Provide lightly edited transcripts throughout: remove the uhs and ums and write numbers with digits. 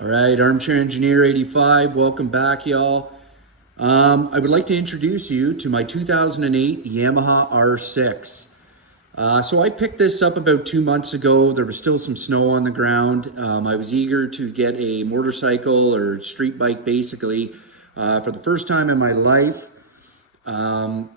All right, Armchair Engineer 85, welcome back, y'all. I would like to introduce you to my 2008 Yamaha R6. So I picked this up about 2 months ago. There was still some snow on the ground. I was eager to get a motorcycle or street bike basically for the first time in my life. And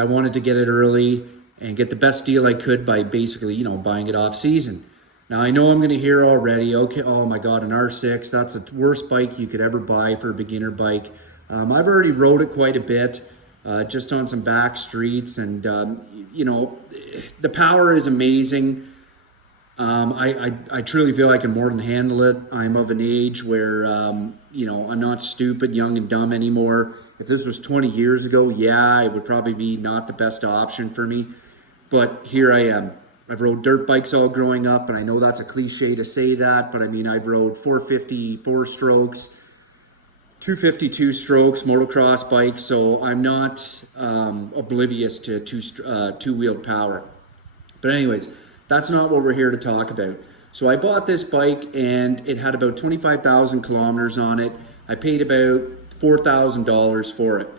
I wanted to get it early and get the best deal I could by basically, buying it off season. Now I know I'm going to hear already, okay, oh my God, an R6, that's the worst bike you could ever buy for a beginner bike. I've already rode it quite a bit, just on some back streets, and the power is amazing. I truly feel I can more than handle it. I'm of an age where, I'm not stupid, young and dumb anymore. If this was 20 years ago, yeah, it would probably be not the best option for me. But here I am. I've rode dirt bikes all growing up, and I know that's a cliche to say that, but I mean, I've rode 450 4-strokes, 252 strokes, motocross bikes, so I'm not oblivious to two-wheeled power. But anyways, that's not what we're here to talk about. So I bought this bike, and it had about 25,000 kilometers on it. I paid about $4,000 for it.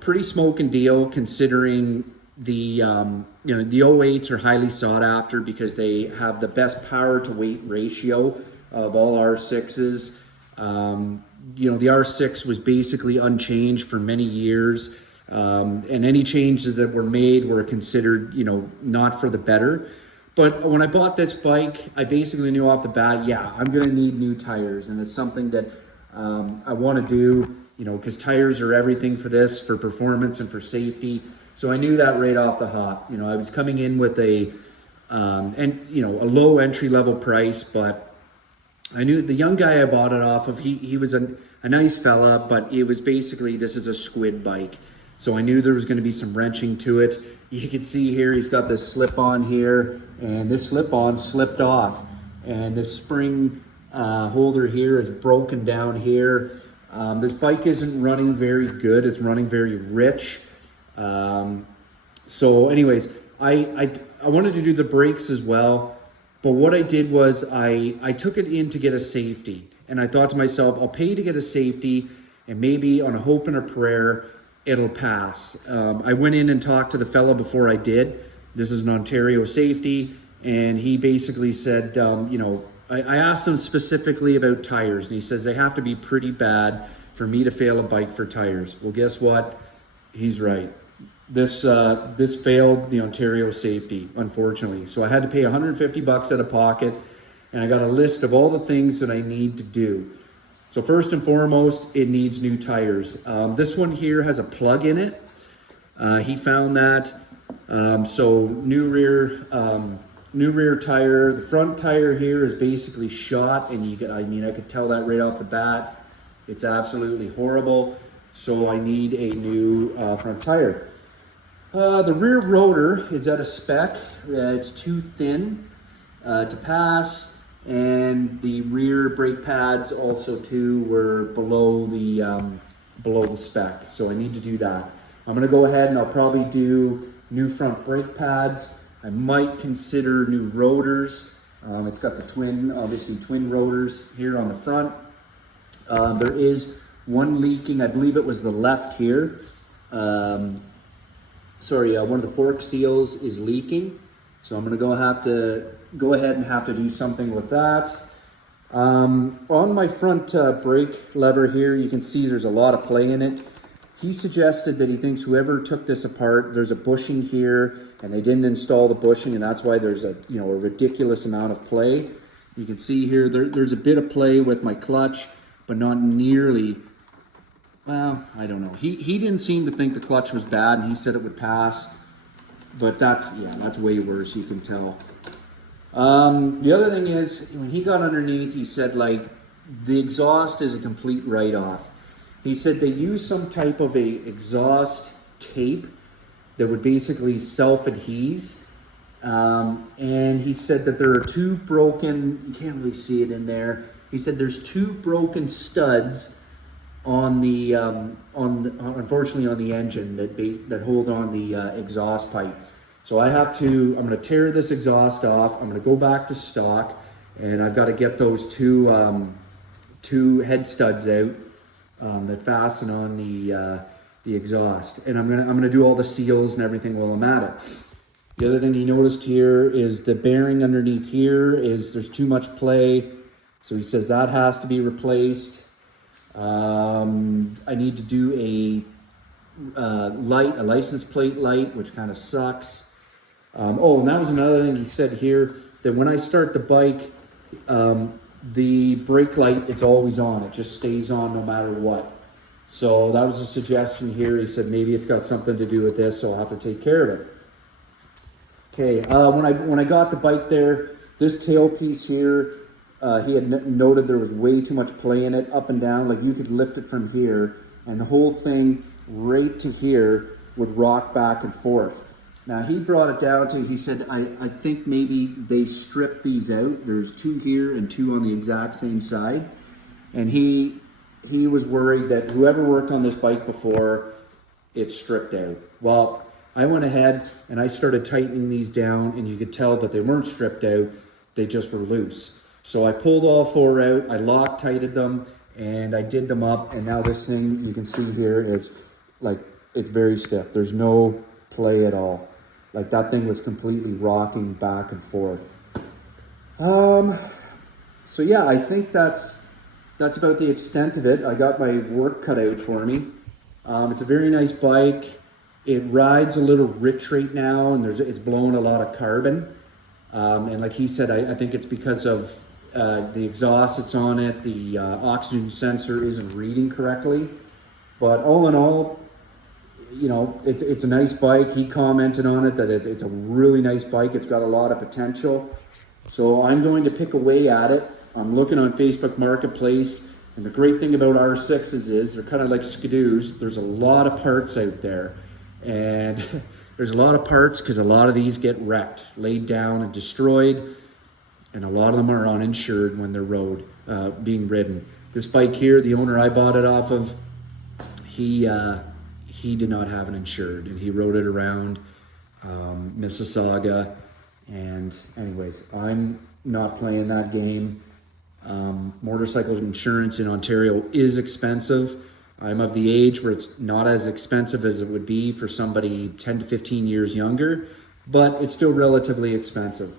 Pretty smoking deal considering the 08s are highly sought after because they have the best power to weight ratio of all R6s. The R6 was basically unchanged for many years, and any changes that were made were considered, not for the better. But when I bought this bike, I basically knew off the bat, yeah, I'm going to need new tires, and it's something that I want to do, because tires are everything for this, for performance and for safety. So I knew that right off the hop. I was coming in with a low entry level price, but I knew the young guy I bought it off of, he was a nice fella, but it was basically, this is a Squid bike. So I knew there was going to be some wrenching to it. You can see here, he's got this slip on here, and this slip on slipped off. And this spring holder here is broken down here. This bike isn't running very good. It's running very rich. So anyways, I wanted to do the brakes as well, but what I did was I took it in to get a safety, and I thought to myself, I'll pay to get a safety, and maybe on a hope and a prayer, it'll pass. I went in and talked to the fella before I did. This is an Ontario safety, and he basically said, I asked him specifically about tires, and he says they have to be pretty bad for me to fail a bike for tires. Well, guess what? He's right. This failed the Ontario safety, unfortunately. So I had to pay 150 bucks out of pocket, and I got a list of all the things that I need to do. So first and foremost, it needs new tires. This one here has a plug in it. He found that. So new rear tire. The front tire here is basically shot, and I could tell that right off the bat. It's absolutely horrible. So I need a new front tire. The rear rotor is at a spec. It's too thin to pass, and the rear brake pads also too were below the spec. So I need to do that. I'm going to go ahead and I'll probably do new front brake pads. I might consider new rotors. It's got the twin rotors here on the front. There is one leaking. I believe it was the left here. One of the fork seals is leaking, so I'm going to go ahead and have to do something with that. On my front brake lever here, you can see there's a lot of play in it. He suggested that he thinks whoever took this apart, there's a bushing here, and they didn't install the bushing, and that's why there's a ridiculous amount of play. You can see here there's a bit of play with my clutch, but not nearly. Well, I don't know. He didn't seem to think the clutch was bad, and he said it would pass. But that's way worse, you can tell. The other thing is, when he got underneath, he said, the exhaust is a complete write-off. He said they use some type of a exhaust tape that would basically self-adhese. And he said that there are two broken, you can't really see it in there. He said there's two broken studs on the unfortunately on the engine that hold on the exhaust pipe. So I'm going to tear this exhaust off. I'm going to go back to stock, and I've got to get those two head studs out that fasten on the exhaust, and I'm gonna do all the seals and everything while I'm at it. The other thing he noticed here is the bearing underneath here there's too much play, so he says that has to be replaced. I need to do a license plate light, which kind of sucks. Oh, and that was another thing he said here, that when I start the bike, the brake light is always on. It just stays on no matter what. So that was a suggestion here. He said maybe it's got something to do with this, so I'll have to take care of it. Okay, when I got the bike there, this tailpiece here, he had noted there was way too much play in it, up and down. Like you could lift it from here, and the whole thing right to here would rock back and forth. Now he brought it down to, he said, I think maybe they stripped these out. There's two here and two on the exact same side. And he was worried that whoever worked on this bike before, it stripped out. Well, I went ahead and I started tightening these down, and you could tell that they weren't stripped out, they just were loose. So I pulled all four out, I Loctited them, and I did them up, and now this thing you can see here is like, it's very stiff. There's no play at all. Like that thing was completely rocking back and forth. So yeah, I think that's about the extent of it. I got my work cut out for me. It's a very nice bike. It rides a little rich right now, and it's blowing a lot of carbon. And like he said, I think it's because of the exhaust that's on it. The oxygen sensor isn't reading correctly. But all in all, you know, it's a nice bike. He commented on it that it's a really nice bike. It's got a lot of potential. So I'm going to pick away at it. I'm looking on Facebook Marketplace, and the great thing about R6s is they're kind of like Skidoos. There's a lot of parts out there, and there's a lot of parts because a lot of these get wrecked, laid down and destroyed, and a lot of them are uninsured when they're being ridden. This bike here, the owner I bought it off of, he did not have it insured, and he rode it around Mississauga. And anyways, I'm not playing that game. Motorcycle insurance in Ontario is expensive. I'm of the age where it's not as expensive as it would be for somebody 10 to 15 years younger, but it's still relatively expensive.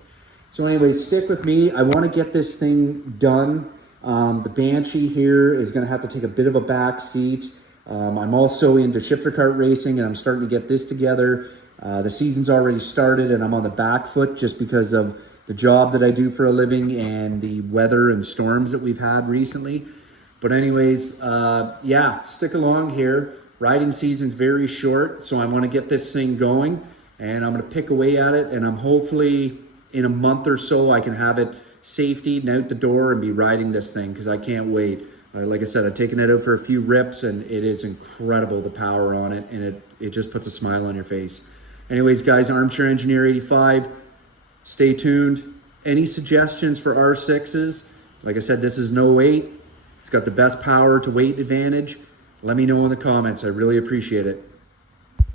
So anyways, stick with me. I want to get this thing done. The Banshee here is going to have to take a bit of a back seat. I'm also into shifter kart racing, and I'm starting to get this together. The season's already started, and I'm on the back foot just because of the job that I do for a living and the weather and storms that we've had recently. But anyways, yeah, stick along here. Riding season's very short, so I want to get this thing going, and I'm going to pick away at it, and I'm hopefully in a month or so I can have it safetied and out the door and be riding this thing, because I can't wait. Like I said, I've taken it out for a few rips, and it is incredible, the power on it, and it just puts a smile on your face. Anyways, guys, Armchair Engineer 85, stay tuned. Any suggestions for R6s? Like I said, this is no weight. It's got the best power to weight advantage. Let me know in the comments. I really appreciate it.